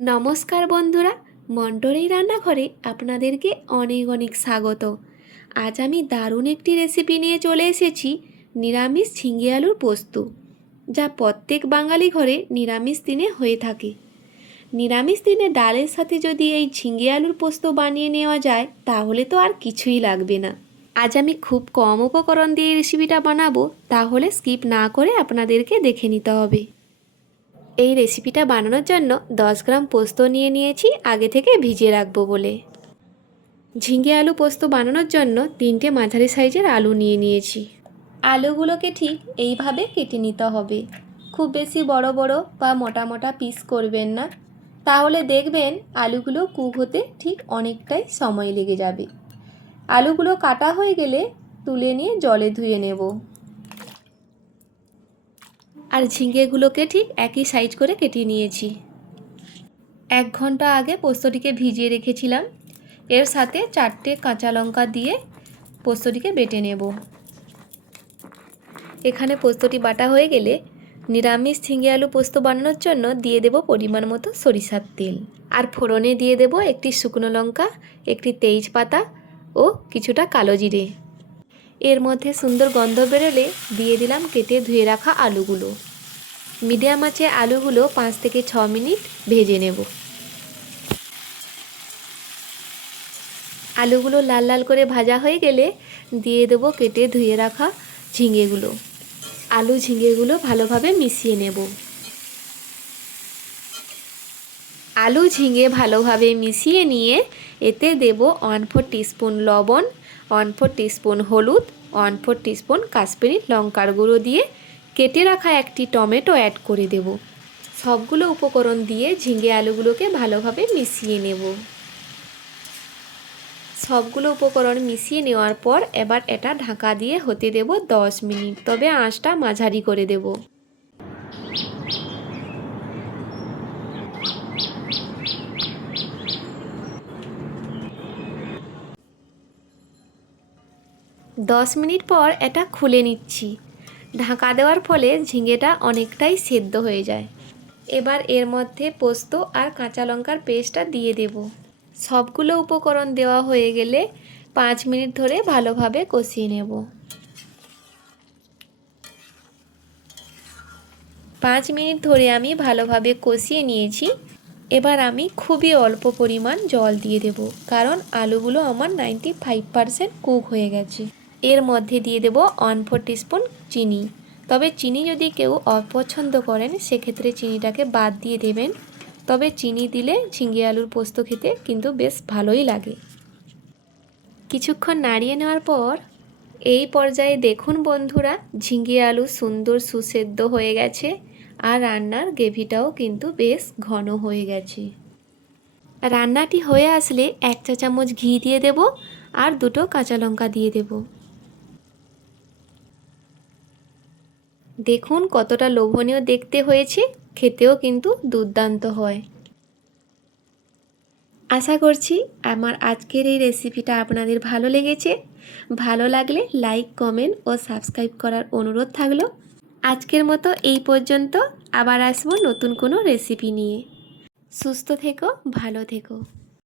নমস্কার বন্ধুরা, মন্টরের রান্নাঘরে আপনাদেরকে অনেক অনেক স্বাগত। আজ আমি দারুণ একটি রেসিপি নিয়ে চলে এসেছি, নিরামিষ ঝিঙে আলুর পোস্ত, যা প্রত্যেক বাঙালি ঘরে নিরামিষ দিনে হয়ে থাকে। নিরামিষ দিনে ডালের সাথে যদি এই ঝিঙে আলুর পোস্ত বানিয়ে নেওয়া যায় তাহলে তো আর কিছুই লাগবে না। আজ আমি খুব কম উপকরণ দিয়ে এই রেসিপিটা বানাবো, তাহলে স্কিপ না করে আপনাদেরকে দেখে নিতে হবে। এই রেসিপিটা বানানোর জন্য 10 গ্রাম পোস্ত নিয়ে নিয়েছি, আগে থেকে ভিজিয়ে রাখবো বলে। ঝিঙে আলু পোস্ত বানানোর জন্য 3টে মাঝারি সাইজের আলু নিয়ে নিয়েছি। আলুগুলোকে ঠিক এইভাবে কেটে নিতে হবে। খুব বেশি বড় বড় বা মোটা মোটা পিস করবেন না, তাহলে দেখবেন আলুগুলো কুক হতে ঠিক অনেকটাই সময় লেগে যাবে। আলুগুলো কাটা হয়ে গেলে তুলে নিয়ে জলে ধুয়ে নেব। আর ঝিঙেগুলোকে ঠিক একই সাইজ করে কেটে নিয়েছি। 1 ঘন্টা আগে পোস্তটিকে ভিজিয়ে রেখেছিলাম। এর সাথে 4টে কাঁচা লঙ্কা দিয়ে পোস্তটিকে বেটে নেব। এখানে পোস্তটি বাটা হয়ে গেলে নিরামিষ ঝিঙে আলু পোস্ত বানানোর জন্য দিয়ে দেব পরিমাণ মতো সরিষার তেল। আর ফোড়নে দিয়ে দেব একটি শুকনো লঙ্কা, একটি তেজপাতা ও কিছুটা কালো জিরে। এর মধ্যে সুন্দর গন্ধ বেরোলে দিয়ে দিলাম কেটে ধুয়ে রাখা আলুগুলো। মিডিয়াম আঁচে আলুগুলো 5 থেকে 6 মিনিট ভেজে নেব। আলুগুলো লাল লাল করে ভাজা হয়ে গেলে দিয়ে দেব কেটে ধুয়ে রাখা ঝিঙেগুলো। আলু ঝিঙেগুলো ভালোভাবে মিশিয়ে নেব। আলু ঝিঙে ভালোভাবে মিশিয়ে নিয়ে এতে দেব 1/4 টিস্পুন লবণ, 1/4 টিস্পুন হলুদ, 1/4 টিস্পুন কাশ্মীরি লঙ্কার গুঁড়ো দিয়ে কেটে রাখা একটি টমেটো অ্যাড করে দেব। সবগুলো উপকরণ দিয়ে ঝিঙে আলুগুলোকে ভালোভাবে মিশিয়ে নেব। সবগুলো উপকরণ মিশিয়ে নেওয়ার পর এবার এটা ঢাকা দিয়ে হতে দেব 10 মিনিট, তবে আঁচটা মাঝারি করে দেব। দশ মিনিট পর এটা খুলে নিচ্ছি। ঢাকা দেওয়ার ফলে ঝিঙেটা অনেকটাই সেদ্ধ হয়ে যায়। এবার এর মধ্যে পোস্ত আর কাঁচা লঙ্কার পেস্টটা দিয়ে দেব। সবগুলো উপকরণ দেওয়া হয়ে গেলে 5 মিনিট ধরে ভালোভাবে কষিয়ে নেব। 5 মিনিট ধরে আমি ভালোভাবে কষিয়ে নিয়েছি। এবার আমি খুবই অল্প পরিমাণ জল দিয়ে দেব, কারণ আলুগুলো আমার 95% কুক হয়ে গেছে। এর মধ্যে দিয়ে দেব 1/4 টিস্পুন চিনি। তবে চিনি যদি কেউ অপছন্দ করেন সেক্ষেত্রে চিনিটাকে বাদ দিয়ে দেবেন। তবে চিনি দিলে ঝিঙে আলুর পোস্ত খেতে কিন্তু বেশ ভালোই লাগে। কিছুক্ষণ নাড়িয়ে নেওয়ার পর এই পর্যায়ে দেখুন বন্ধুরা, ঝিঙে আলু সুন্দর সুসেদ্ধ হয়ে গেছে আর রান্নার গ্রেভিটাও কিন্তু বেশ ঘন হয়ে গেছে। রান্নাটি হয়ে আসলে 1 চা চামচ ঘি দিয়ে দেব আর 2টো কাঁচা লঙ্কা দিয়ে দেব। দেখুন কতটা লোভনীয় দেখতে হয়েছে, খেতেও কিন্তু দুর্দান্ত হয়। আশা করছি আমার আজকের এই রেসিপিটা আপনাদের ভালো লেগেছে। ভালো লাগলে লাইক, কমেন্ট ও সাবস্ক্রাইব করার অনুরোধ থাকলো। আজকের মতো এই পর্যন্ত, আবার আসবো নতুন কোনো রেসিপি নিয়ে। সুস্থ থেকো, ভালো থেকো।